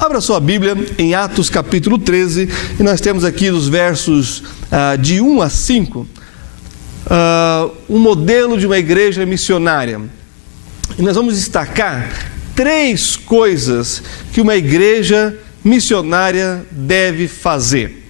Abra sua Bíblia em Atos capítulo 13, e nós temos aqui os versos de 1 a 5, um modelo de uma igreja missionária. E nós vamos destacar 3 coisas que uma igreja missionária deve fazer.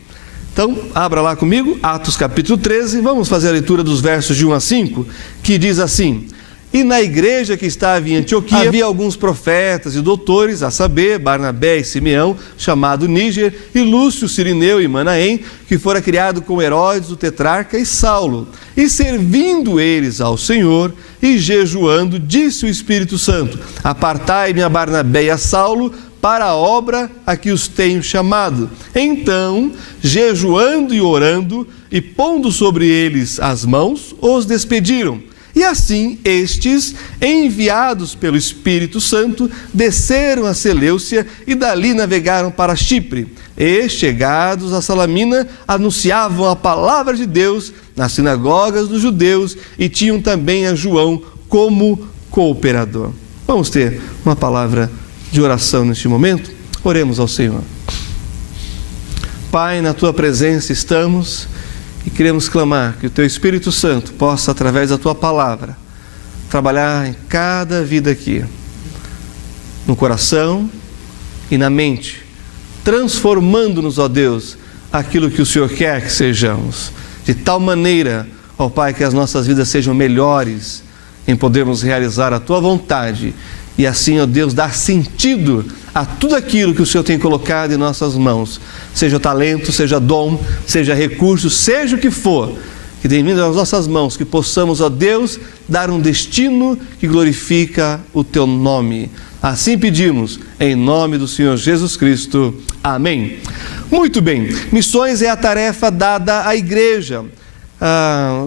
Então, abra lá comigo, Atos capítulo 13, vamos fazer a leitura dos versos de 1 a 5, que diz assim: E na igreja que estava em Antioquia havia alguns profetas e doutores, a saber, Barnabé e Simeão, chamado Níger, e Lúcio, Cirineu e Manaém, que fora criado com Herodes, o tetrarca, e Saulo. E servindo eles ao Senhor e jejuando, disse o Espírito Santo: Apartai-me a Barnabé e a Saulo para a obra a que os tenho chamado. Então, jejuando e orando, e pondo sobre eles as mãos, os despediram. E assim, estes, enviados pelo Espírito Santo, desceram a Seleucia e dali navegaram para Chipre. E, chegados a Salamina, anunciavam a palavra de Deus nas sinagogas dos judeus e tinham também a João como cooperador. Vamos ter uma palavra de oração neste momento? Oremos ao Senhor. Pai, na Tua presença estamos e queremos clamar que o Teu Espírito Santo possa, através da Tua palavra, trabalhar em cada vida aqui, no coração e na mente, transformando-nos, ó Deus, aquilo que o Senhor quer que sejamos, de tal maneira, ó Pai, que as nossas vidas sejam melhores em podermos realizar a Tua vontade e assim, ó Deus, dar sentido a tudo aquilo que o Senhor tem colocado em nossas mãos, seja talento, seja dom, seja recurso, seja o que for, que tenha vindo nas nossas mãos, que possamos, ó Deus, dar um destino que glorifica o Teu nome. Assim pedimos, em nome do Senhor Jesus Cristo. Amém. Muito bem, missões é a tarefa dada à igreja.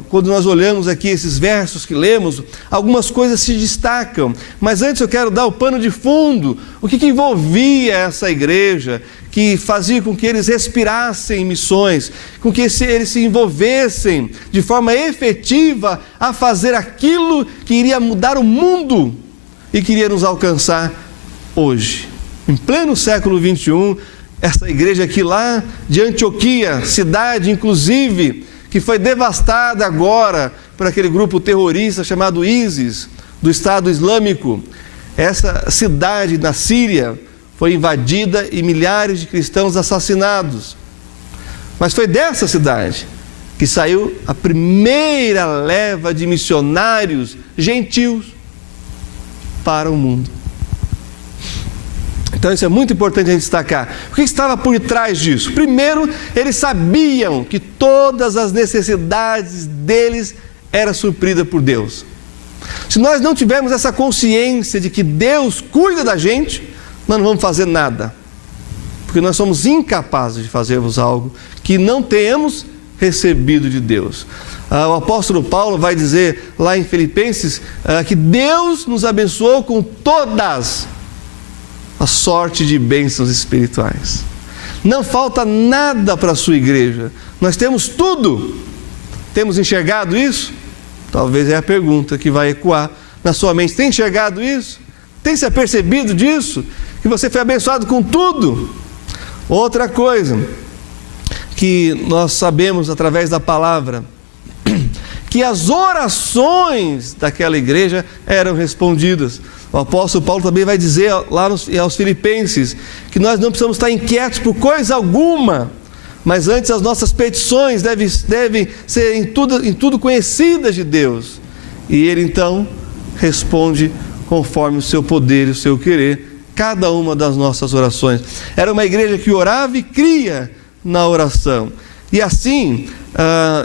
Quando nós olhamos aqui esses versos que lemos, algumas coisas se destacam, mas antes eu quero dar o pano de fundo. O que envolvia essa igreja, que fazia com que eles respirassem missões, com que eles se envolvessem de forma efetiva a fazer aquilo que iria mudar o mundo e queria nos alcançar hoje, em pleno século 21, essa igreja aqui lá de Antioquia, cidade inclusive que foi devastada agora por aquele grupo terrorista chamado ISIS, do Estado Islâmico. Essa cidade na Síria foi invadida e milhares de cristãos assassinados. Mas foi dessa cidade que saiu a primeira leva de missionários gentios para o mundo. Então isso é muito importante a gente destacar. O que estava por trás disso? Primeiro, eles sabiam que todas as necessidades deles eram supridas por Deus. Se nós não tivermos essa consciência de que Deus cuida da gente, nós não vamos fazer nada. Porque nós somos incapazes de fazermos algo que não tenhamos recebido de Deus. O apóstolo Paulo vai dizer lá em Filipenses que Deus nos abençoou com todas a sorte de bênçãos espirituais. Não falta nada para a sua igreja. Nós temos tudo. Temos enxergado isso? Talvez é a pergunta que vai ecoar na sua mente. Tem enxergado isso? Tem se apercebido disso? Que você foi abençoado com tudo? Outra coisa que nós sabemos através da palavra, que as orações daquela igreja eram respondidas. O apóstolo Paulo também vai dizer lá aos Filipenses que nós não precisamos estar inquietos por coisa alguma, mas antes as nossas petições devem ser em tudo conhecidas de Deus. E Ele então responde conforme o seu poder e o seu querer, cada uma das nossas orações. Era uma igreja que orava e cria na oração. E assim,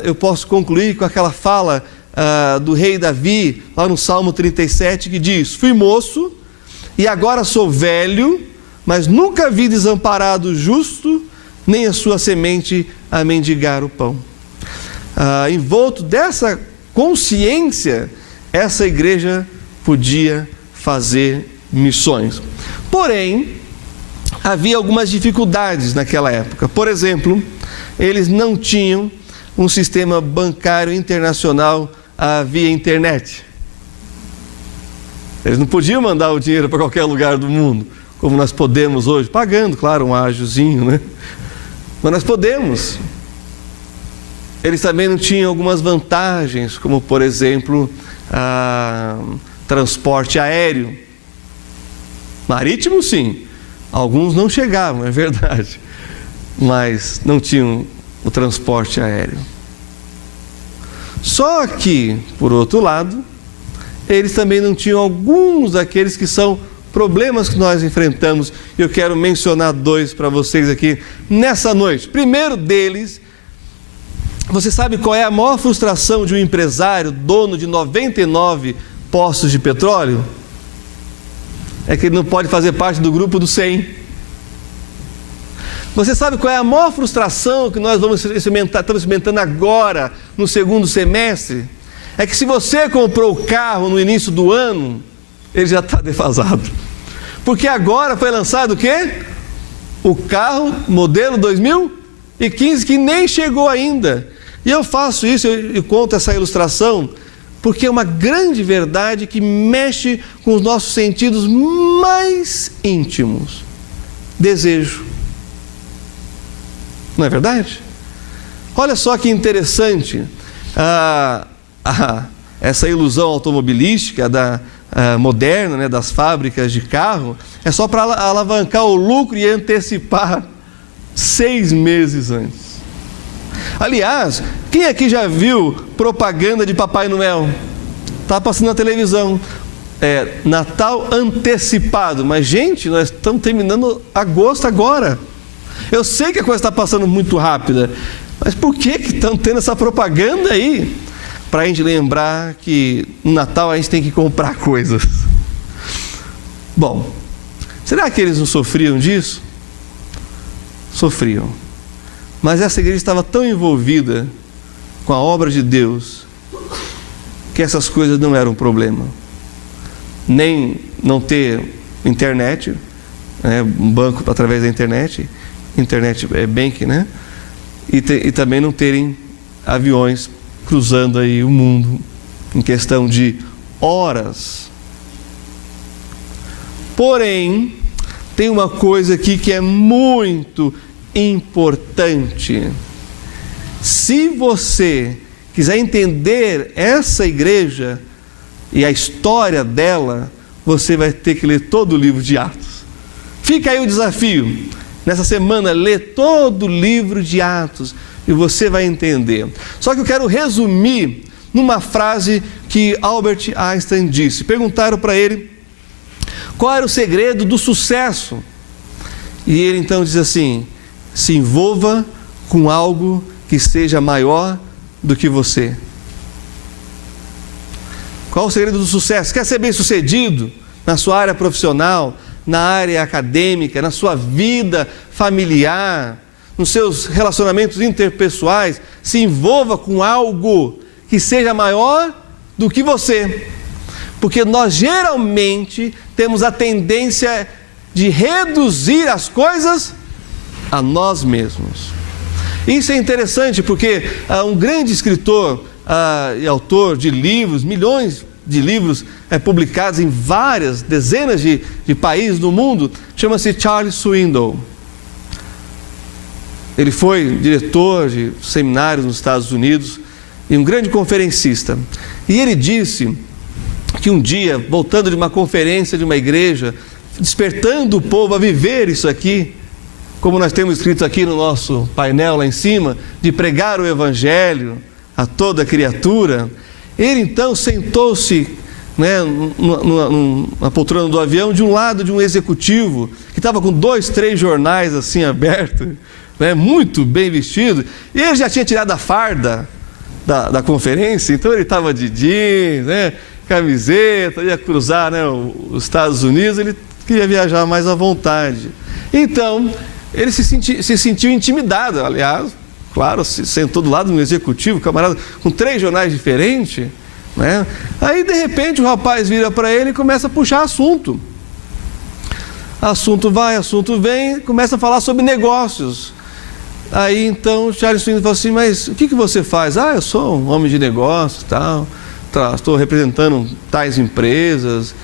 eu posso concluir com aquela fala do rei Davi, lá no Salmo 37, que diz: Fui moço e agora sou velho, mas nunca vi desamparado o justo, nem a sua semente a mendigar o pão. Envolto dessa consciência, essa igreja podia fazer missões. Porém, havia algumas dificuldades naquela época. Por exemplo, eles não tinham um sistema bancário internacional via internet. Eles não podiam mandar o dinheiro para qualquer lugar do mundo. como nós podemos hoje, pagando, claro, um ágiozinho, né? Mas nós podemos. Eles também não tinham algumas vantagens, como, por exemplo, transporte aéreo. Marítimo, sim. Alguns não chegavam, é verdade. Mas não tinham o transporte aéreo. Só que, por outro lado, eles também não tinham alguns daqueles que são problemas que nós enfrentamos. E eu quero mencionar 2 para vocês aqui nessa noite. Primeiro deles, você sabe qual é a maior frustração de um empresário, dono de 99 poços de petróleo? É que ele não pode fazer parte do grupo dos 100. Você sabe qual é a maior frustração que nós estamos experimentando agora, no segundo semestre? É que se você comprou o carro no início do ano, ele já está defasado. Porque agora foi lançado o quê? O carro modelo 2015, que nem chegou ainda. E eu faço isso, eu conto essa ilustração, porque é uma grande verdade que mexe com os nossos sentidos mais íntimos. Desejo. Não é verdade? Olha só que interessante, essa ilusão automobilística moderna, né, das fábricas de carro, é só para alavancar o lucro e antecipar 6 meses antes. Aliás, quem aqui já viu propaganda de Papai Noel? Está passando na televisão. Natal antecipado. Mas, gente, nós estamos terminando agosto agora. Eu sei que a coisa está passando muito rápida, mas por que estão tendo essa propaganda aí? Para a gente lembrar que no Natal a gente tem que comprar coisas. Bom, será que eles não sofriam disso? Sofriam. Mas essa igreja estava tão envolvida com a obra de Deus, que essas coisas não eram um problema. Nem não ter internet, um banco através da internet banking, né? E também não terem aviões cruzando aí o mundo em questão de horas. Porém, tem uma coisa aqui que é muito importante. Se você quiser entender essa igreja e a história dela, você vai ter que ler todo o livro de Atos. Fica aí o desafio. Nessa semana, lê todo o livro de Atos e você vai entender. Só que eu quero resumir numa frase que Albert Einstein disse. Perguntaram para ele qual era o segredo do sucesso. E ele então diz assim: se envolva com algo que seja maior do que você. Qual o segredo do sucesso? Quer ser bem-sucedido na sua área profissional, na área acadêmica, na sua vida familiar, nos seus relacionamentos interpessoais? Se envolva com algo que seja maior do que você. Porque nós geralmente temos a tendência de reduzir as coisas a nós mesmos. Isso é interessante porque um grande escritor e autor de livros, milhões de livros publicados em várias, dezenas de países do mundo, chama-se Charles Swindoll. Ele foi diretor de seminários nos Estados Unidos e um grande conferencista. E ele disse que um dia, voltando de uma conferência de uma igreja, despertando o povo a viver isso aqui, como nós temos escrito aqui no nosso painel lá em cima, de pregar o evangelho a toda criatura, ele então sentou-se, numa poltrona do avião, de um lado de um executivo, que estava com 2, 3 jornais assim abertos, muito bem vestido, e ele já tinha tirado a farda da conferência, então ele estava de jeans, camiseta, ia cruzar os Estados Unidos, ele queria viajar mais à vontade. Então, ele se sentiu intimidado, aliás, claro, se sentou do lado de um executivo, camarada, com 3 jornais diferentes, Aí, de repente, o rapaz vira para ele e começa a puxar assunto. Assunto vai, assunto vem, começa a falar sobre negócios. Aí, então, Charles Swindoll falou assim: mas o que você faz? Eu sou um homem de negócios, tal, estou representando tais empresas.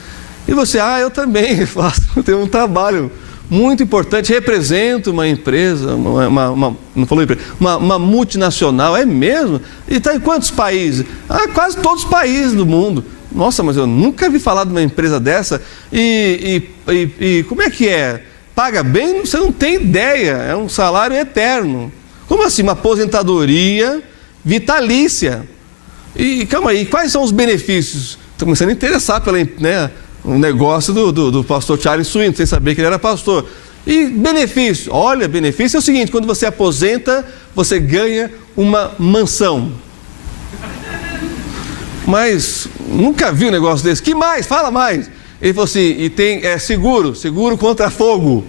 E você, eu também faço, tenho um trabalho muito importante, represento uma empresa, não falou empresa, uma multinacional, é mesmo? E está em quantos países? Quase todos os países do mundo. Nossa, mas eu nunca vi falar de uma empresa dessa. E como é que é? Paga bem? Você não tem ideia, é um salário eterno. Como assim? Uma aposentadoria vitalícia. E calma aí, quais são os benefícios? Estou começando a interessar pelo negócio do pastor Charles Swinton, sem saber que ele era pastor. E benefício? Olha, benefício é o seguinte: quando você aposenta, você ganha uma mansão. Mas nunca vi um negócio desse. Que mais? Fala mais. Ele falou assim: e tem seguro contra fogo.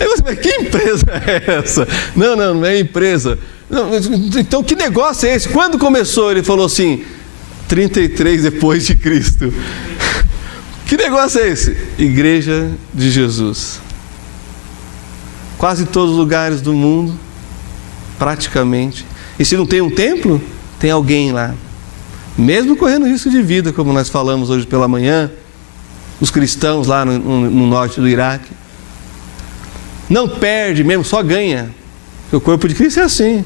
Aí você, mas que empresa é essa? Não é empresa. Não, então que negócio é esse? Quando começou? Ele falou assim: 33 depois de Cristo. Que negócio é esse? Igreja de Jesus. Quase todos os lugares do mundo, praticamente. E se não tem um templo, tem alguém lá. Mesmo correndo risco de vida, como nós falamos hoje pela manhã, os cristãos lá no norte do Iraque. Não perde mesmo, só ganha. Porque o corpo de Cristo é assim.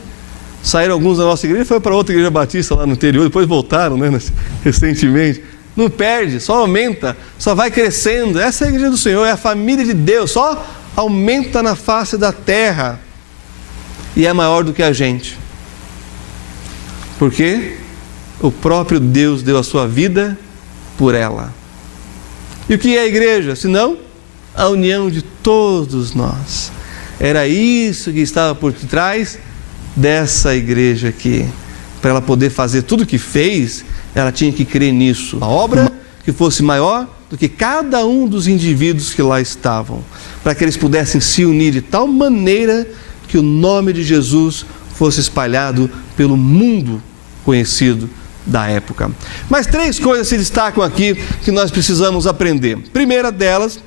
Saíram alguns da nossa igreja e foram para outra igreja batista lá no interior, depois voltaram, recentemente. Não perde, só aumenta, só vai crescendo. Essa é a igreja do Senhor, é a família de Deus, só aumenta na face da terra. E é maior do que a gente. Por quê? O próprio Deus deu a sua vida por ela. E o que é a igreja? Senão a união de todos nós. Era isso que estava por trás dessa igreja aqui. Para ela poder fazer tudo o que fez, ela tinha que crer nisso. Uma obra que fosse maior do que cada um dos indivíduos que lá estavam. Para que eles pudessem se unir de tal maneira que o nome de Jesus fosse espalhado pelo mundo conhecido da época. Mas 3 coisas se destacam aqui que nós precisamos aprender. Primeira delas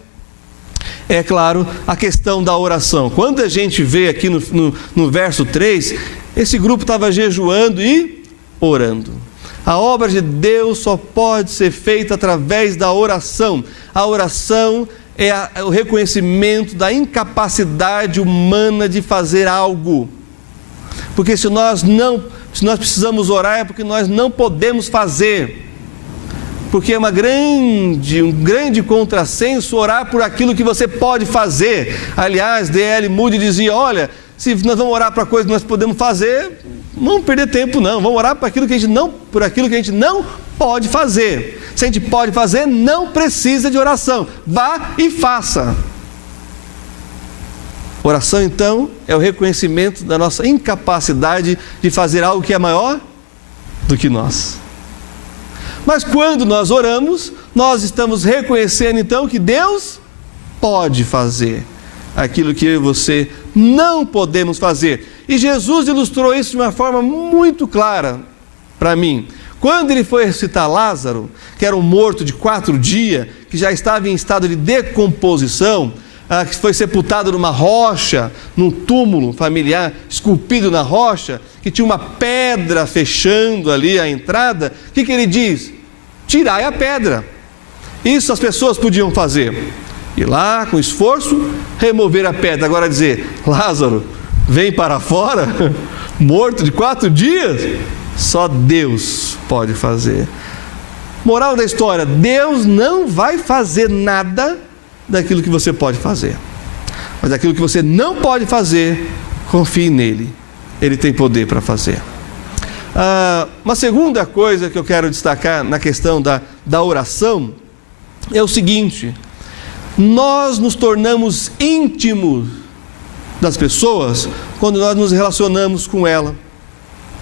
é, claro, a questão da oração. Quando a gente vê aqui no verso 3, esse grupo estava jejuando e orando. A obra de Deus só pode ser feita através da oração. A oração é o reconhecimento da incapacidade humana de fazer algo. Porque se nós precisamos orar, é porque nós não podemos fazer. Porque é um grande contrassenso orar por aquilo que você pode fazer. Aliás, D.L. Moody dizia: olha, se nós vamos orar para coisas que nós podemos fazer, não vamos perder tempo não, vamos orar por aquilo que a gente não pode fazer. Se a gente pode fazer, não precisa de oração, vá e faça. Oração, então, é o reconhecimento da nossa incapacidade de fazer algo que é maior do que nós. Mas quando nós oramos, nós estamos reconhecendo então que Deus pode fazer aquilo que eu e você não podemos fazer. E Jesus ilustrou isso de uma forma muito clara para mim. Quando ele foi ressuscitar Lázaro, que era um morto de 4 dias, que já estava em estado de decomposição, que foi sepultado numa rocha, num túmulo familiar, esculpido na rocha, que tinha uma pedra fechando ali a entrada, o que ele diz? Tirai a pedra. Isso as pessoas podiam fazer. Ir lá, com esforço, remover a pedra. Agora dizer: Lázaro, vem para fora, morto de 4 dias, só Deus pode fazer. Moral da história: Deus não vai fazer nada daquilo que você pode fazer. Mas aquilo que você não pode fazer, confie nele. Ele tem poder para fazer. Uma segunda coisa que eu quero destacar na questão da oração é o seguinte: nós nos tornamos íntimos das pessoas quando nós nos relacionamos com elas,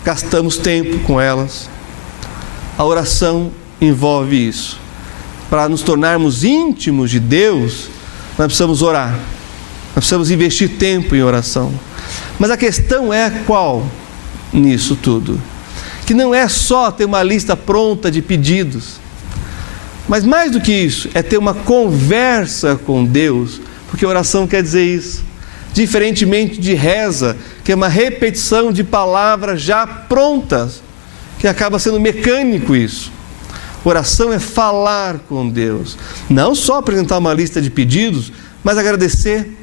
gastamos tempo com elas. A oração envolve isso. Para nos tornarmos íntimos de Deus, nós precisamos orar, nós precisamos investir tempo em oração. Mas a questão é qual nisso tudo? Que não é só ter uma lista pronta de pedidos, mas mais do que isso, é ter uma conversa com Deus, porque oração quer dizer isso. Diferentemente de reza, que é uma repetição de palavras já prontas, que acaba sendo mecânico isso. Oração é falar com Deus. Não só apresentar uma lista de pedidos, mas agradecer.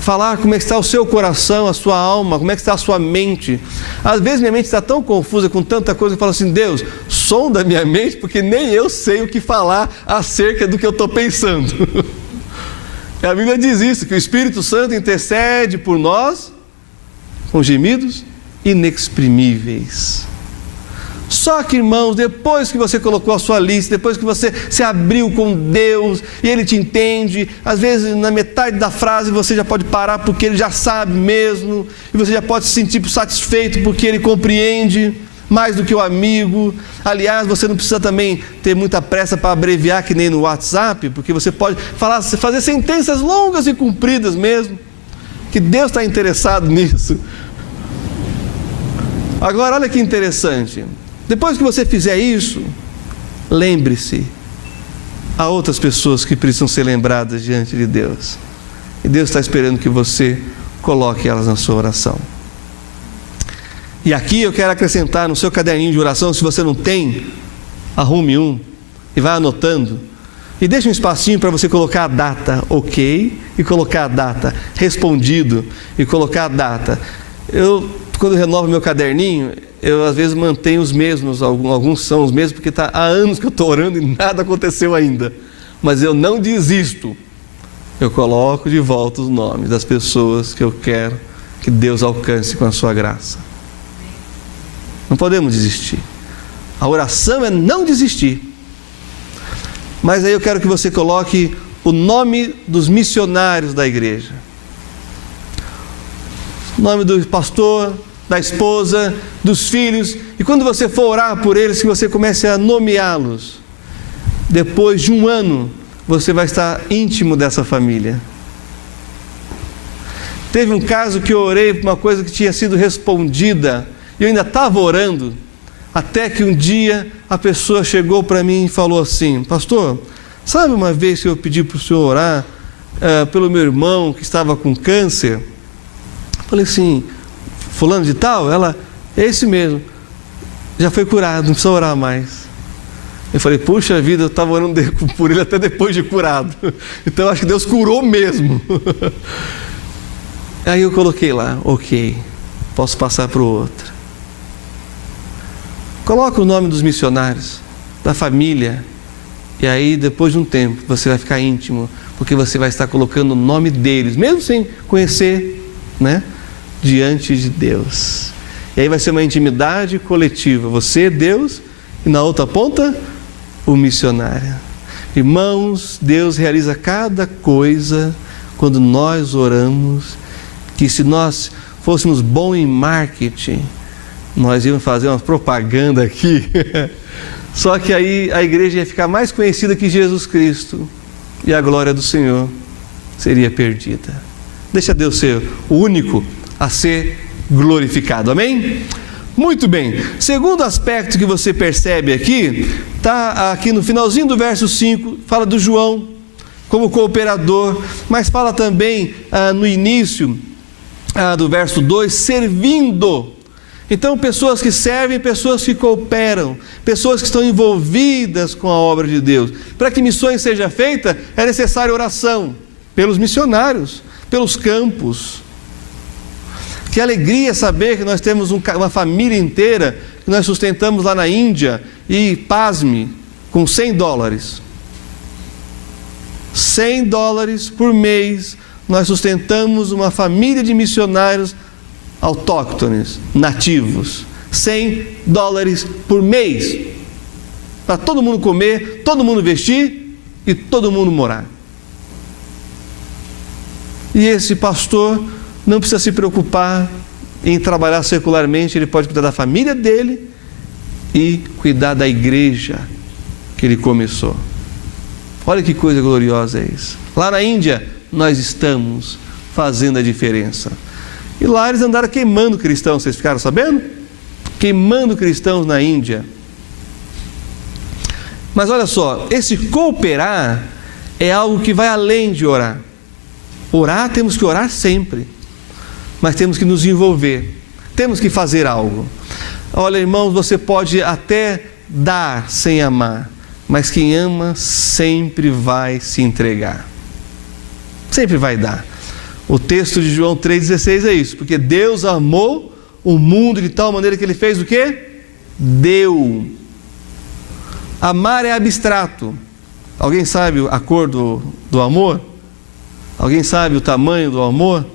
Falar como é que está o seu coração, a sua alma, como é que está a sua mente. Às vezes minha mente está tão confusa com tanta coisa que eu falo assim: Deus, sonda minha mente, porque nem eu sei o que falar acerca do que eu estou pensando. A Bíblia diz isso, que o Espírito Santo intercede por nós com gemidos inexprimíveis. Só que, irmãos, depois que você colocou a sua lista, depois que você se abriu com Deus e Ele te entende, às vezes na metade da frase você já pode parar porque Ele já sabe mesmo, e você já pode se sentir satisfeito porque Ele compreende mais do que o amigo. Aliás, você não precisa também ter muita pressa para abreviar que nem no WhatsApp, porque você pode fazer sentenças longas e compridas mesmo, que Deus está interessado nisso. Agora, olha que interessante. Depois que você fizer isso, lembre-se, há outras pessoas que precisam ser lembradas diante de Deus. E Deus está esperando que você coloque elas na sua oração. E aqui eu quero acrescentar no seu caderninho de oração, se você não tem, arrume um e vai anotando. E deixe um espacinho para você colocar a data, ok, e colocar a data, respondido, e colocar a data. Quando eu renovo meu caderninho, eu às vezes mantenho os mesmos, alguns são os mesmos, porque há anos que eu estou orando e nada aconteceu ainda. Mas eu não desisto. Eu coloco de volta os nomes das pessoas que eu quero que Deus alcance com a sua graça. Não podemos desistir. A oração é não desistir. Mas aí eu quero que você coloque o nome dos missionários da igreja. O nome do pastor, da esposa, dos filhos. E quando você for orar por eles, que você comece a nomeá-los. Depois de um ano, você vai estar íntimo dessa família. Teve um caso que eu orei por uma coisa que tinha sido respondida, e eu ainda estava orando, até que um dia a pessoa chegou para mim e falou assim: pastor, sabe uma vez que eu pedi para o senhor orar pelo meu irmão que estava com câncer? Falei assim: fulano de tal? Ela: é esse mesmo, já foi curado, não precisa orar mais. Eu falei: puxa vida, eu estava orando por ele até depois de curado, então acho que Deus curou mesmo. Aí eu coloquei lá: ok, posso passar para o outro. Coloca o nome dos missionários, da família, e aí depois de um tempo você vai ficar íntimo, porque você vai estar colocando o nome deles, mesmo sem conhecer, né, diante de Deus. E aí vai ser uma intimidade coletiva, você, Deus, e na outra ponta, o missionário. Irmãos, Deus realiza cada coisa quando nós oramos, que se nós fôssemos bons em marketing, nós íamos fazer uma propaganda aqui, só que aí a igreja ia ficar mais conhecida que Jesus Cristo, e a glória do Senhor seria perdida. Deixa Deus ser o único a ser glorificado, amém? Muito bem, segundo aspecto que você percebe aqui, está aqui no finalzinho do verso 5, fala do João como cooperador, mas fala também no início do verso 2, servindo. Então, pessoas que servem, pessoas que cooperam, pessoas que estão envolvidas com a obra de Deus. Para que missões sejam feitas, é necessária oração pelos missionários, pelos campos. Que alegria saber que nós temos uma família inteira que nós sustentamos lá na Índia, e pasme, com $100. $100 por mês, nós sustentamos uma família de missionários autóctones, nativos. $100 por mês, para todo mundo comer, todo mundo vestir e todo mundo morar. E esse pastor não precisa se preocupar em trabalhar secularmente, ele pode cuidar da família dele e cuidar da igreja que ele começou. Olha que coisa gloriosa é isso. Lá na Índia, nós estamos fazendo a diferença. E lá eles andaram queimando cristãos, vocês ficaram sabendo? Queimando cristãos na Índia. Mas olha só, esse cooperar é algo que vai além de orar. Orar, temos que orar sempre, mas temos que nos envolver, temos que fazer algo. Olha, irmãos, você pode até dar sem amar, mas quem ama sempre vai se entregar. Sempre vai dar. O texto de João 3,16 é isso, porque Deus amou o mundo de tal maneira que Ele fez o quê? Deu. Amar é abstrato. Alguém sabe a cor do amor? Alguém sabe o tamanho do amor?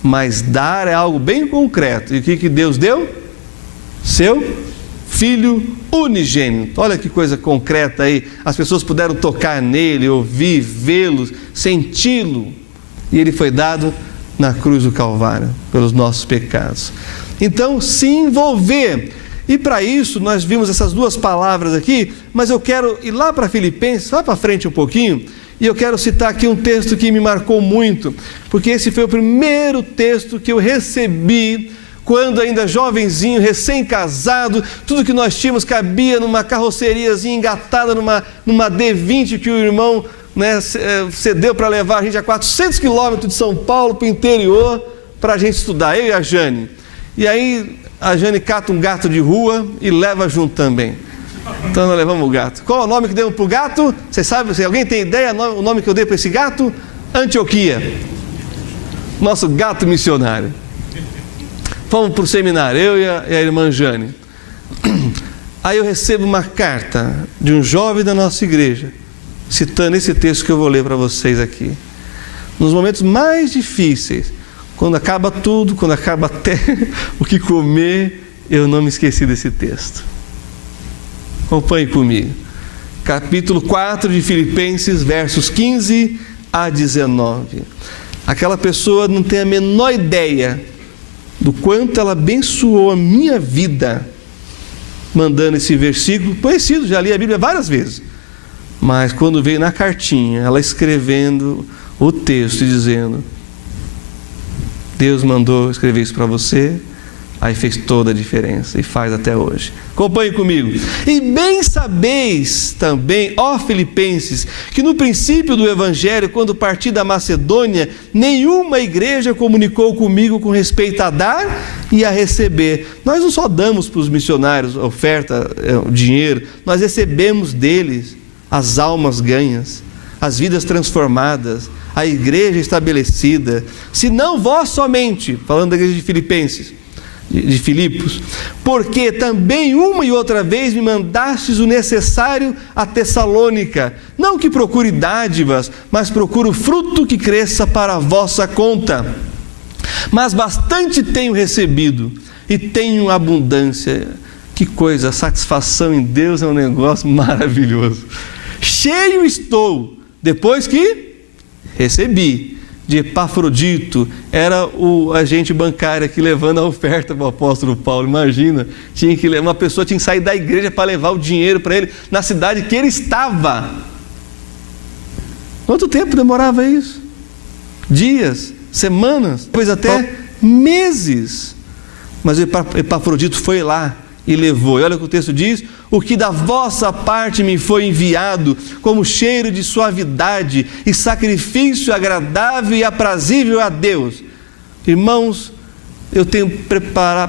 Mas dar é algo bem concreto. E o que Deus deu? Seu Filho unigênito. Olha que coisa concreta aí. As pessoas puderam tocar nele, ouvir, vê-lo, senti-lo. E ele foi dado na cruz do Calvário, pelos nossos pecados. Então, se envolver. E para isso, nós vimos essas duas palavras aqui, mas eu quero ir lá para Filipenses, lá para frente um pouquinho, e eu quero citar aqui um texto que me marcou muito, porque esse foi o primeiro texto que eu recebi quando ainda jovenzinho, recém-casado. Tudo que nós tínhamos cabia numa carroceriazinha engatada numa D20 que o irmão, né, cedeu para levar a gente a 400 quilômetros de São Paulo para o interior para a gente estudar, eu e a Jane. E aí a Jane cata um gato de rua e leva junto também. Então nós levamos o gato. Qual é o nome que demos para o gato? Você sabe, se alguém tem ideia, o nome que eu dei para esse gato? Antioquia. Nosso gato missionário. Fomos para o seminário, eu e a irmã Jane. Aí eu recebo uma carta de um jovem da nossa igreja, citando esse texto que eu vou ler para vocês aqui. Nos momentos mais difíceis, quando acaba tudo, quando acaba até o que comer, eu não me esqueci desse texto. Acompanhe comigo. Capítulo 4 de Filipenses, versos 15 a 19. Aquela pessoa não tem a menor ideia do quanto ela abençoou a minha vida, mandando esse versículo, conhecido, já li a Bíblia várias vezes. Mas quando veio na cartinha, ela escrevendo o texto e dizendo: Deus mandou escrever isso para você, aí fez toda a diferença e faz até hoje. Acompanhe comigo. E bem sabeis também, ó Filipenses, que no princípio do Evangelho, quando parti da Macedônia, nenhuma igreja comunicou comigo com respeito a dar e a receber. Nós não só damos para os missionários oferta, dinheiro, nós recebemos deles as almas ganhas, as vidas transformadas, a igreja estabelecida, se não vós somente, falando da igreja de Filipenses, de Filipos, porque também uma e outra vez me mandastes o necessário a Tessalônica, não que procure dádivas, mas procure o fruto que cresça para a vossa conta. Mas bastante tenho recebido e tenho abundância. Que coisa, satisfação em Deus é um negócio maravilhoso. Cheio estou, depois que recebi de Epafrodito, era o agente bancário aqui levando a oferta para o apóstolo Paulo. Imagina, uma pessoa tinha que sair da igreja para levar o dinheiro para ele na cidade que ele estava. Quanto tempo demorava isso? Dias, semanas, depois até meses. Mas o Epafrodito foi lá e levou. E olha o que o texto diz: o que da vossa parte me foi enviado, como cheiro de suavidade e sacrifício agradável e aprazível a Deus. Irmãos, eu tenho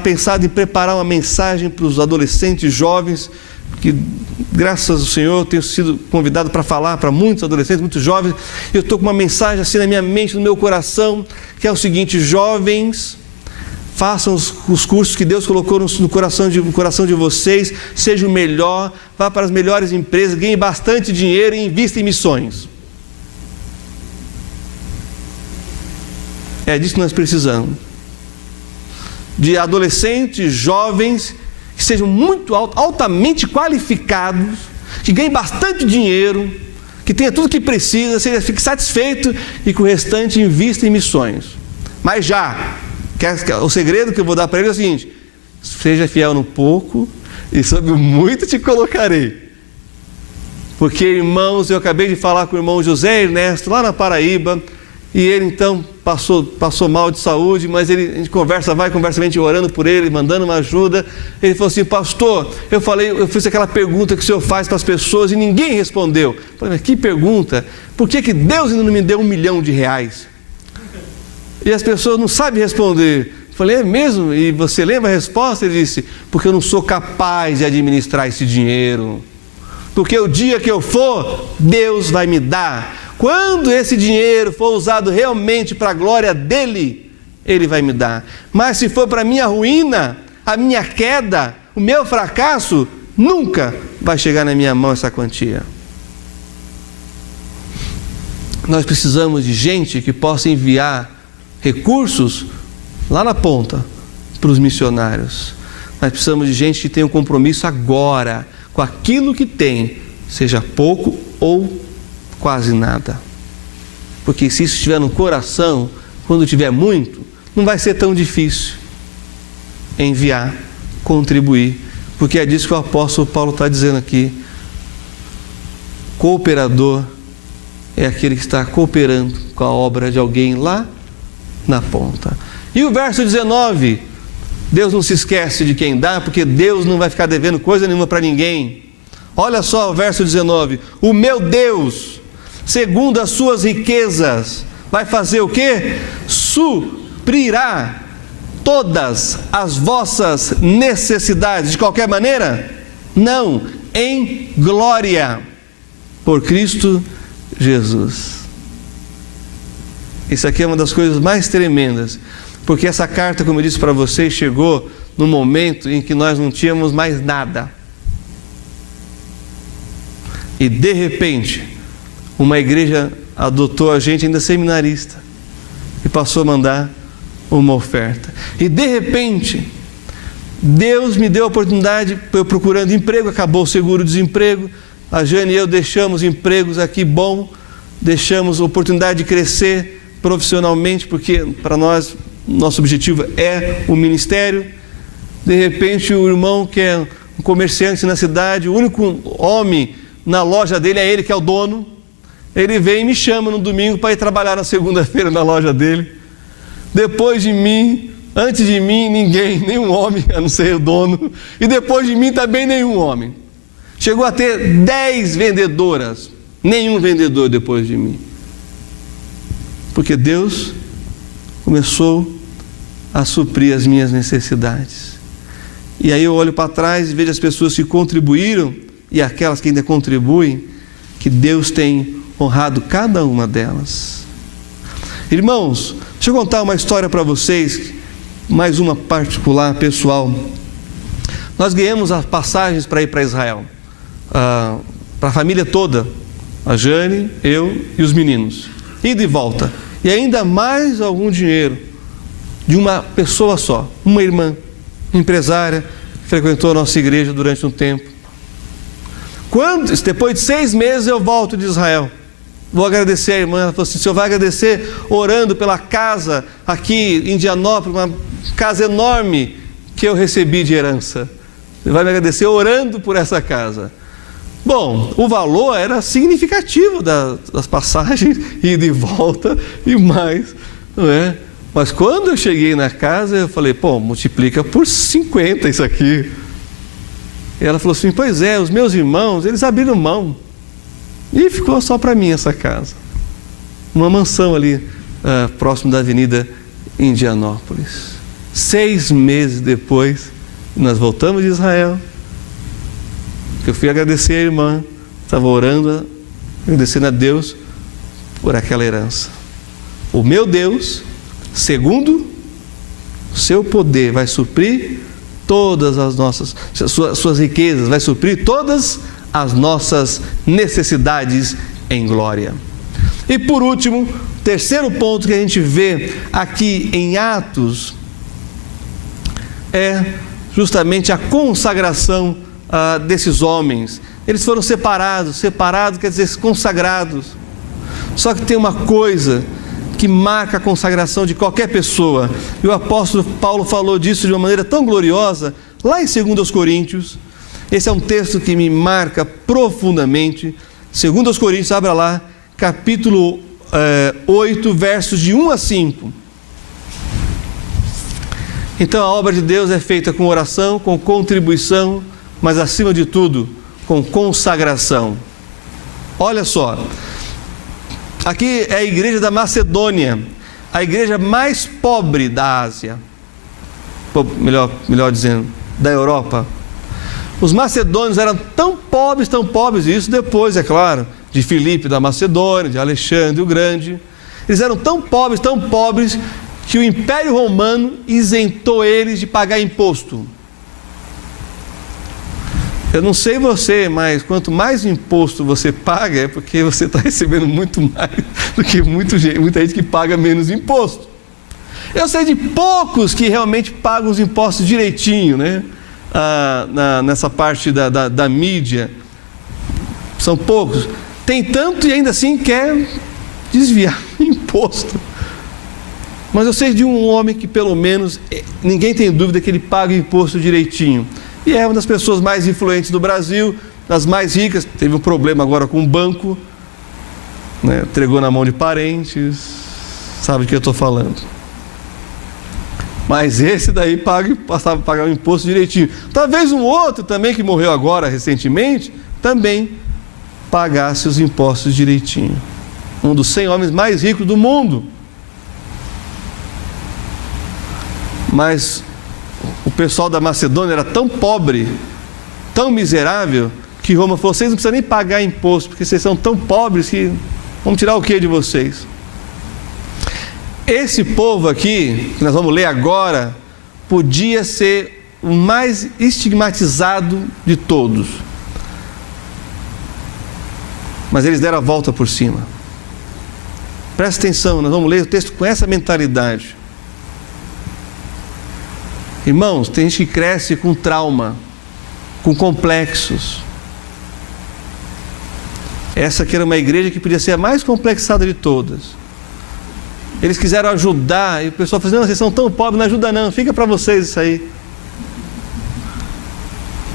pensado em preparar uma mensagem para os adolescentes jovens, que graças ao Senhor tenho sido convidado para falar para muitos adolescentes, muitos jovens. Eu estou com uma mensagem assim na minha mente, no meu coração, que é o seguinte: jovens, façam os cursos que Deus colocou no coração de vocês, seja o melhor, vá para as melhores empresas, ganhe bastante dinheiro e invista em missões. É disso que nós precisamos. De adolescentes, jovens, que sejam muito altamente qualificados, que ganhem bastante dinheiro, que tenha tudo o que precisa, fique satisfeito e que o restante invista em missões. Mas já... o segredo que eu vou dar para ele é o seguinte: seja fiel no pouco e sobre o muito te colocarei. Porque, irmãos, eu acabei de falar com o irmão José Ernesto lá na Paraíba, e ele então passou mal de saúde, mas a gente conversa, a gente orando por ele, mandando uma ajuda. Ele falou assim: pastor, eu fiz aquela pergunta que o senhor faz para as pessoas e ninguém respondeu. Eu falei: mas que pergunta? Por que Deus ainda não me deu R$1 milhão? E as pessoas não sabem responder. Eu falei, é mesmo? E você lembra a resposta? Ele disse, porque eu não sou capaz de administrar esse dinheiro. Porque o dia que eu for, Deus vai me dar. Quando esse dinheiro for usado realmente para a glória dele, Ele vai me dar. Mas se for para a minha ruína, a minha queda, o meu fracasso, nunca vai chegar na minha mão essa quantia. Nós precisamos de gente que possa enviar recursos lá na ponta para os missionários. Nós precisamos de gente que tenha um compromisso agora com aquilo que tem, seja pouco ou quase nada. Porque se isso estiver no coração, quando tiver muito, não vai ser tão difícil enviar, contribuir, porque é disso que o apóstolo Paulo está dizendo aqui. Cooperador é aquele que está cooperando com a obra de alguém lá na ponta. E o verso 19, Deus não se esquece de quem dá, porque Deus não vai ficar devendo coisa nenhuma para ninguém. Olha só o verso 19, o meu Deus, segundo as suas riquezas, vai fazer o quê? Suprirá todas as vossas necessidades. De qualquer maneira? Não, em glória, por Cristo Jesus. Isso aqui é uma das coisas mais tremendas, porque essa carta, como eu disse para vocês, chegou no momento em que nós não tínhamos mais nada. E de repente, uma igreja adotou a gente, ainda seminarista, e passou a mandar uma oferta. E de repente, Deus me deu a oportunidade, eu procurando emprego, acabou o seguro-desemprego, a Jane e eu deixamos empregos aqui bom, deixamos a oportunidade de crescer profissionalmente, porque para nós, nosso objetivo é o ministério. De repente o irmão que é um comerciante na cidade, o único homem na loja dele é ele que é o dono, ele vem e me chama no domingo para ir trabalhar na segunda-feira na loja dele. Depois de mim, antes de mim, ninguém, nenhum homem, a não ser o dono, e depois de mim também nenhum homem. Chegou a ter 10 vendedoras, nenhum vendedor depois de mim. Porque Deus começou a suprir as minhas necessidades. E aí eu olho para trás e vejo as pessoas que contribuíram e aquelas que ainda contribuem, que Deus tem honrado cada uma delas. Irmãos, deixa eu contar uma história para vocês, mais uma particular, pessoal. Nós ganhamos as passagens para ir para Israel, para a família toda, a Jane, eu e os meninos, ida e volta, e ainda mais algum dinheiro de uma pessoa só, uma irmã, empresária, que frequentou a nossa igreja durante um tempo. Depois de 6 meses eu volto de Israel, vou agradecer a irmã. Ela falou assim: o senhor vai agradecer orando pela casa aqui em Indianópolis, uma casa enorme que eu recebi de herança. Você vai me agradecer orando por essa casa. Bom, o valor era significativo das passagens, ida e volta e mais, não é? Mas quando eu cheguei na casa, eu falei, pô, multiplica por 50 isso aqui. E ela falou assim, pois é, os meus irmãos, eles abriram mão. E ficou só para mim essa casa. Uma mansão ali, próximo da avenida Indianópolis. 6 meses depois, nós voltamos de Israel. Eu fui agradecer a irmã, estava orando, agradecendo a Deus por aquela herança. O meu Deus, segundo o seu poder, vai suprir todas as nossas, suas riquezas, vai suprir todas as nossas necessidades em glória. E por último, terceiro ponto que a gente vê aqui em Atos é justamente a consagração desses homens. Eles foram separados quer dizer consagrados. Só que tem uma coisa que marca a consagração de qualquer pessoa, e o apóstolo Paulo falou disso de uma maneira tão gloriosa, lá em 2 Coríntios. Esse é um texto que me marca profundamente. 2 Coríntios, abra lá, capítulo 8, versos de 1 a 5. Então a obra de Deus é feita com oração, com contribuição, mas acima de tudo, com consagração. Olha só, aqui é a igreja da Macedônia, a igreja mais pobre da Ásia. melhor dizendo, da Europa. Os macedônios eram tão pobres, e isso depois, é claro, de Filipe da Macedônia, de Alexandre o Grande. Eles eram tão pobres, que o Império Romano isentou eles de pagar imposto. Eu não sei você, mas quanto mais imposto você paga, é porque você está recebendo muito mais do que muita gente que paga menos imposto. Eu sei de poucos que realmente pagam os impostos direitinho, né? Nessa parte da mídia. São poucos. Tem tanto e ainda assim quer desviar o imposto. Mas eu sei de um homem que pelo menos, ninguém tem dúvida que ele paga o imposto direitinho. E é uma das pessoas mais influentes do Brasil, das mais ricas. Teve um problema agora com o banco, né? Entregou na mão de parentes, sabe do que eu estou falando. Mas esse daí passava a pagar o imposto direitinho. Talvez um outro também que morreu agora recentemente, também pagasse os impostos direitinho. Um dos 100 homens mais ricos do mundo. Mas o pessoal da Macedônia era tão pobre, tão miserável, que Roma falou: vocês não precisam nem pagar imposto, porque vocês são tão pobres que vamos tirar o que de vocês? Esse povo aqui, que nós vamos ler agora, podia ser o mais estigmatizado de todos. Mas eles deram a volta por cima. Presta atenção, nós vamos ler o texto com essa mentalidade. Irmãos, tem gente que cresce com trauma, com complexos. Essa aqui era uma igreja que podia ser a mais complexada de todas. Eles quiseram ajudar, e o pessoal falou: não, vocês são tão pobres, não ajuda não, fica para vocês isso aí.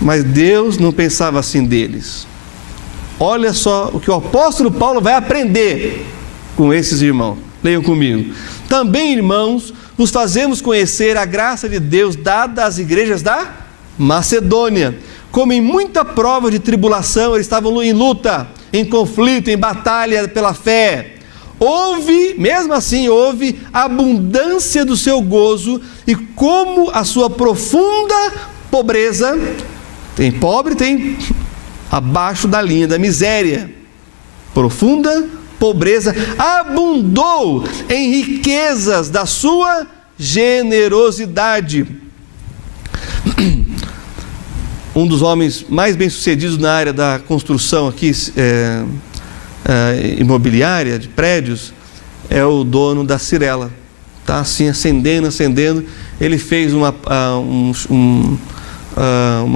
Mas Deus não pensava assim deles. Olha só o que o apóstolo Paulo vai aprender com esses irmãos. Leiam comigo. Também, irmãos, vos fazemos conhecer a graça de Deus dada às igrejas da Macedônia. Como em muita prova de tribulação, eles estavam em luta, em conflito, em batalha pela fé. Mesmo assim, houve abundância do seu gozo, e como a sua profunda pobreza, tem pobre, tem abaixo da linha da miséria, profunda pobreza, abundou em riquezas da sua generosidade. Um dos homens mais bem-sucedidos na área da construção aqui, imobiliária, de prédios, é o dono da Cirela. Está assim, acendendo. Ele fez uma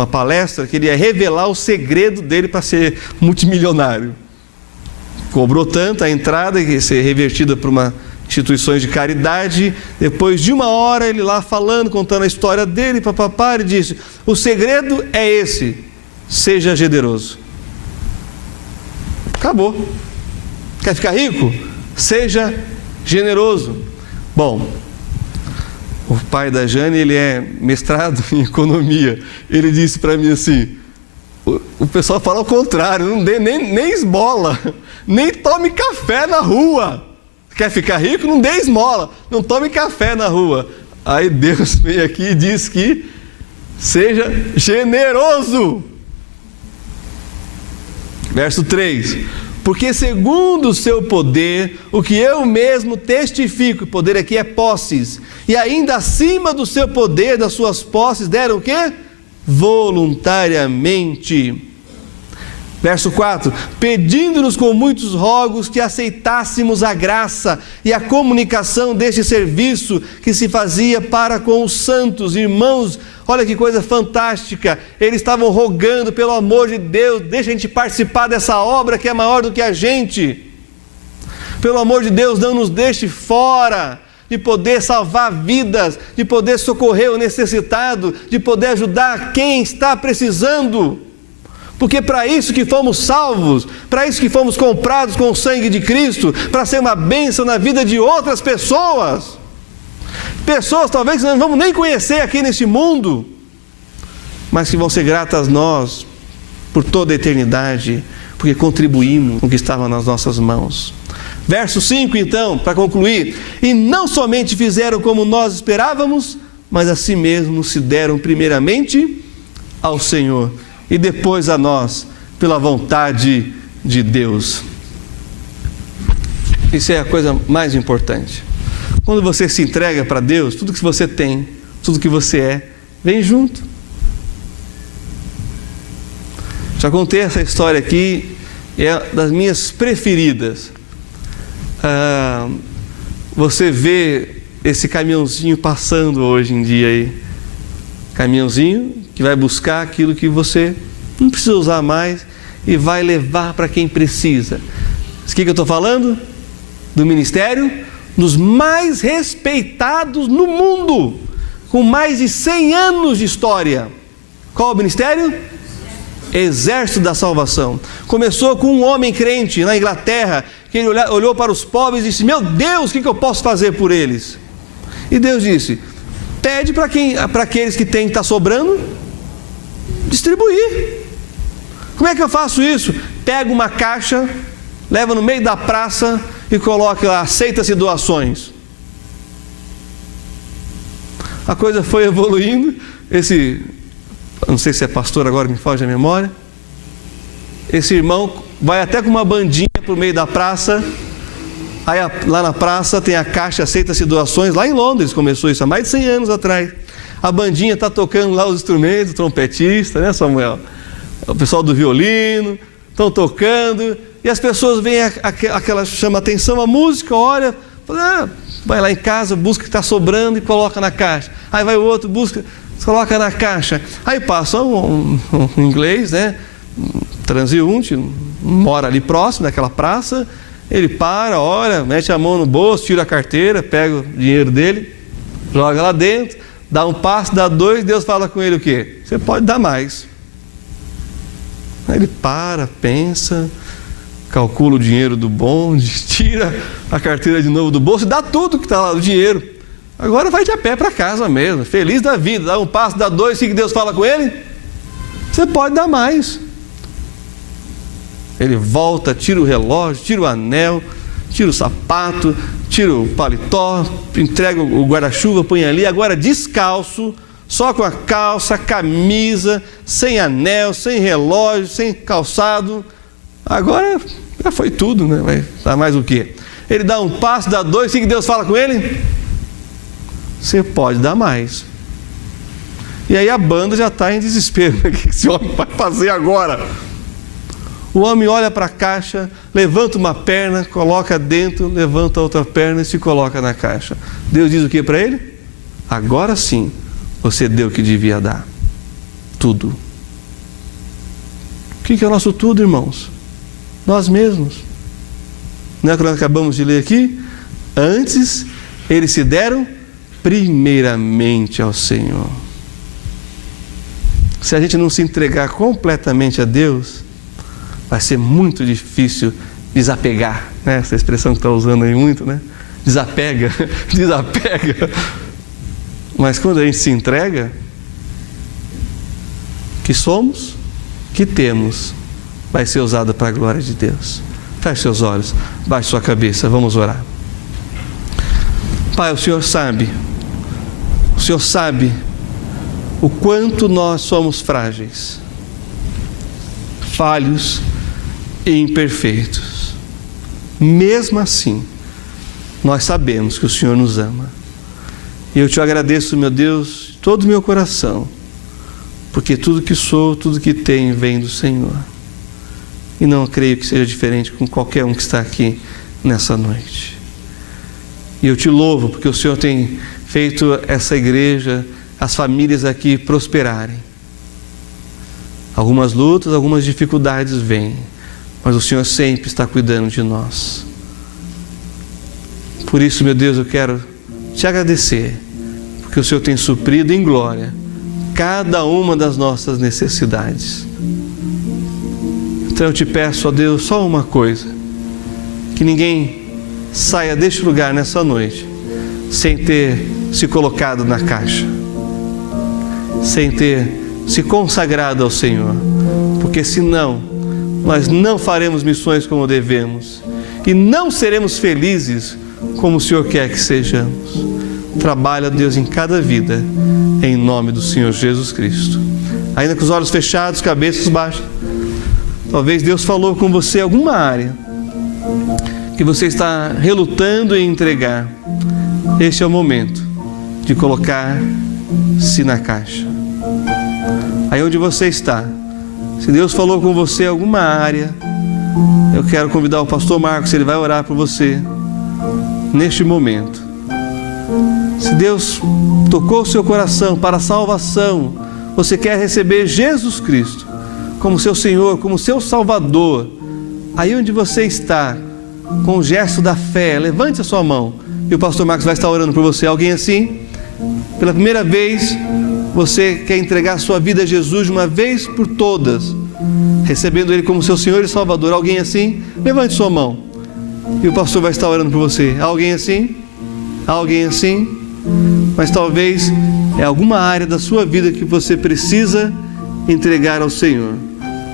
palestra que ele ia revelar o segredo dele para ser multimilionário. Cobrou tanto a entrada, que ia ser revertida para uma instituições de caridade. Depois de 1 hora, ele lá falando, contando a história dele, papapá, ele disse: o segredo é esse: seja generoso. Acabou. Quer ficar rico? Seja generoso. Bom, o pai da Jane, ele é mestrado em economia. Ele disse para mim assim: o pessoal fala o contrário, não dê nem esmola, nem tome café na rua. Quer ficar rico? Não dê esmola, não tome café na rua. Aí Deus vem aqui e diz que seja generoso. Verso 3: porque segundo o seu poder, o que eu mesmo testifico, poder aqui é posses, e ainda acima do seu poder, das suas posses, deram o quê? Voluntariamente. Verso 4: pedindo-nos com muitos rogos que aceitássemos a graça e a comunicação deste serviço que se fazia para com os santos. Irmãos, olha que coisa fantástica, eles estavam rogando: pelo amor de Deus, deixa a gente participar dessa obra que é maior do que a gente. Pelo amor de Deus, não nos deixe fora de poder salvar vidas, de poder socorrer o necessitado, de poder ajudar quem está precisando. Porque para isso que fomos salvos, para isso que fomos comprados com o sangue de Cristo, para ser uma bênção na vida de outras pessoas. Pessoas talvez que nós não vamos nem conhecer aqui neste mundo, mas que vão ser gratas a nós por toda a eternidade, porque contribuímos com o que estava nas nossas mãos. Verso 5 então, para concluir: e não somente fizeram como nós esperávamos, mas a si mesmos se deram primeiramente ao Senhor e depois a nós, pela vontade de Deus. Isso é a coisa mais importante. Quando você se entrega para Deus, tudo que você tem, tudo que você é, vem junto. Já contei essa história aqui, é das minhas preferidas. Você vê esse caminhãozinho passando hoje em dia aí. Caminhãozinho que vai buscar aquilo que você não precisa usar mais e vai levar para quem precisa. O que eu estou falando? Do ministério dos mais respeitados no mundo, com mais de 100 anos de história. Qual o ministério? Exército da Salvação. Começou com um homem crente na Inglaterra, que ele olhou para os pobres e disse: meu Deus, o que eu posso fazer por eles? E Deus disse: pede para aqueles que têm, está sobrando, distribuir. Como é que eu faço isso? Pega uma caixa, leva no meio da praça e coloca lá: aceita-se doações. A coisa foi evoluindo. Não sei se é pastor agora, me foge a memória. Esse irmão vai até com uma bandinha para o meio da praça. Aí lá na praça tem a caixa aceita-se doações. Lá em Londres começou isso há mais de 100 anos atrás. A bandinha está tocando lá os instrumentos, o trompetista, né, Samuel? O pessoal do violino estão tocando. E as pessoas veem aquela, chama atenção a música, olha, vai lá em casa, busca o que está sobrando e coloca na caixa. Aí vai o outro, busca, coloca na caixa. Aí passa um inglês, né, um transeunte, mora ali próximo daquela praça. Ele para, olha, mete a mão no bolso, tira a carteira, pega o dinheiro dele, joga lá dentro, dá um passo, dá dois, Deus fala com ele o quê? Você pode dar mais. Aí ele para, pensa, calcula o dinheiro do bonde, tira a carteira de novo do bolso e dá tudo que está lá, o dinheiro. Agora vai de a pé para casa mesmo, feliz da vida, dá um passo, dá dois, o que Deus fala com ele? Você pode dar mais. Ele volta, tira o relógio, tira o anel, tira o sapato, tira o paletó, entrega o guarda-chuva, põe ali, agora descalço, só com a calça, camisa, sem anel, sem relógio, sem calçado. Agora já foi tudo, né? Vai dar mais o quê? Ele dá um passo, dá dois, o que Deus fala com ele? Você pode dar mais. E aí a banda já está em desespero. O que esse homem vai fazer agora? O homem olha para a caixa, levanta uma perna, coloca dentro, levanta a outra perna e se coloca na caixa. Deus diz o que para ele? Agora sim, você deu o que devia dar. Tudo. O que é o nosso tudo, irmãos? Nós mesmos. Não é o que nós acabamos de ler aqui? Antes, eles se deram primeiramente ao Senhor. Se a gente não se entregar completamente a Deus, vai ser muito difícil desapegar, né? Essa expressão que está usando aí muito, né? Desapega, desapega. Mas quando a gente se entrega, que somos, que temos, vai ser usado para a glória de Deus. Feche seus olhos, baixe sua cabeça, vamos orar. Pai, o Senhor sabe o quanto nós somos frágeis, falhos e imperfeitos. Mesmo assim, nós sabemos que o Senhor nos ama. E eu te agradeço, meu Deus, de todo o meu coração, porque tudo que sou, tudo que tenho vem do Senhor. E não creio que seja diferente com qualquer um que está aqui nessa noite. E eu te louvo porque o Senhor tem feito essa igreja, as famílias aqui prosperarem. Algumas lutas, algumas dificuldades vêm, mas o Senhor sempre está cuidando de nós. Por isso, meu Deus, eu quero te agradecer, porque o Senhor tem suprido em glória cada uma das nossas necessidades. Então eu te peço, ó Deus, só uma coisa: que ninguém saia deste lugar nessa noite sem ter se colocado na caixa, sem ter se consagrado ao Senhor, porque senão nós não faremos missões como devemos e não seremos felizes como o Senhor quer que sejamos. Trabalha, Deus, em cada vida, em nome do Senhor Jesus Cristo. Ainda com os olhos fechados, cabeças baixas, talvez Deus falou com você em alguma área que você está relutando em entregar. Este é o momento de colocar-se na caixa. Aí onde você está, se Deus falou com você em alguma área, eu quero convidar o pastor Marcos, ele vai orar por você neste momento. Se Deus tocou o seu coração para a salvação, você quer receber Jesus Cristo como seu Senhor, como seu Salvador, aí onde você está, com o gesto da fé, levante a sua mão e o pastor Marcos vai estar orando por você. Alguém assim? Pela primeira vez, você quer entregar a sua vida a Jesus de uma vez por todas, recebendo Ele como seu Senhor e Salvador. Alguém assim? Levante sua mão e o pastor vai estar orando por você. Alguém assim? Alguém assim? Mas talvez é alguma área da sua vida que você precisa entregar ao Senhor.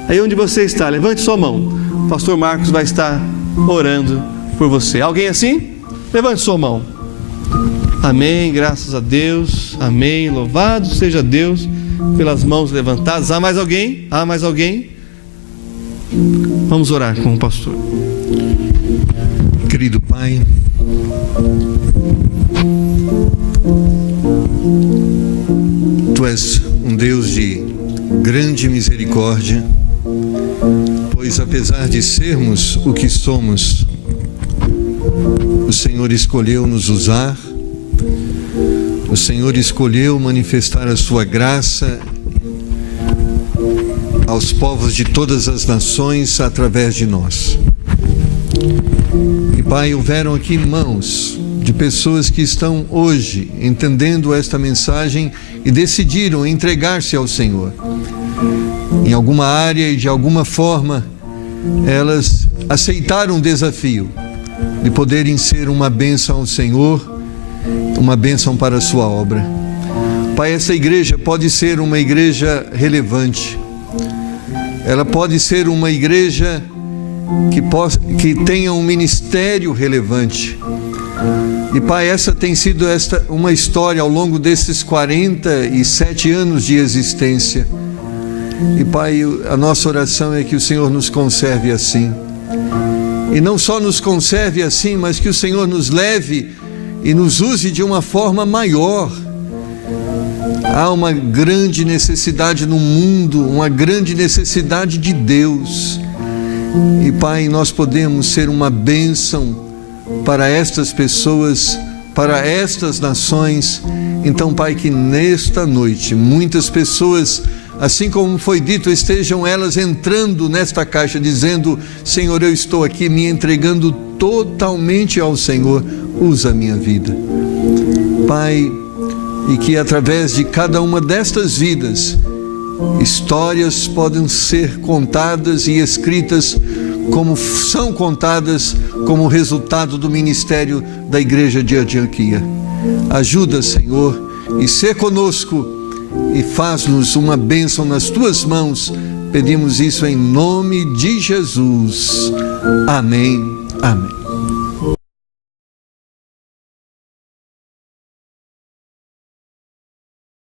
Aí onde você está, levante sua mão. O pastor Marcos vai estar orando por você. Alguém assim? Levante sua mão. Amém, graças a Deus. Amém, louvado seja Deus pelas mãos levantadas. Há mais alguém? Há mais alguém? Vamos orar com o pastor. Querido Pai, Tu és um Deus de grande misericórdia, pois apesar de sermos o que somos, o Senhor escolheu nos usar, o Senhor escolheu manifestar a sua graça aos povos de todas as nações através de nós. E Pai, houveram aqui irmãos de pessoas que estão hoje entendendo esta mensagem e decidiram entregar-se ao Senhor. Em alguma área e de alguma forma, elas aceitaram o desafio de poderem ser uma bênção ao Senhor, uma bênção para a sua obra. Pai, essa igreja pode ser uma igreja relevante. Ela pode ser uma igreja que tenha um ministério relevante. E Pai, essa tem sido uma história ao longo desses 47 anos de existência. E Pai, a nossa oração é que o Senhor nos conserve assim. E não só nos conserve assim, mas que o Senhor nos leve e nos use de uma forma maior. Há uma grande necessidade no mundo, uma grande necessidade de Deus. E Pai, nós podemos ser uma bênção para estas pessoas, para estas nações. Então, Pai, que nesta noite muitas pessoas, assim como foi dito, estejam elas entrando nesta caixa dizendo: Senhor, eu estou aqui me entregando totalmente ao Senhor, usa a minha vida. Pai, e que através de cada uma destas vidas, histórias podem ser contadas e escritas como são contadas como resultado do ministério da igreja de Antioquia. Ajuda, Senhor, e sê conosco e faz-nos uma bênção nas Tuas mãos. Pedimos isso em nome de Jesus. Amém. Amém.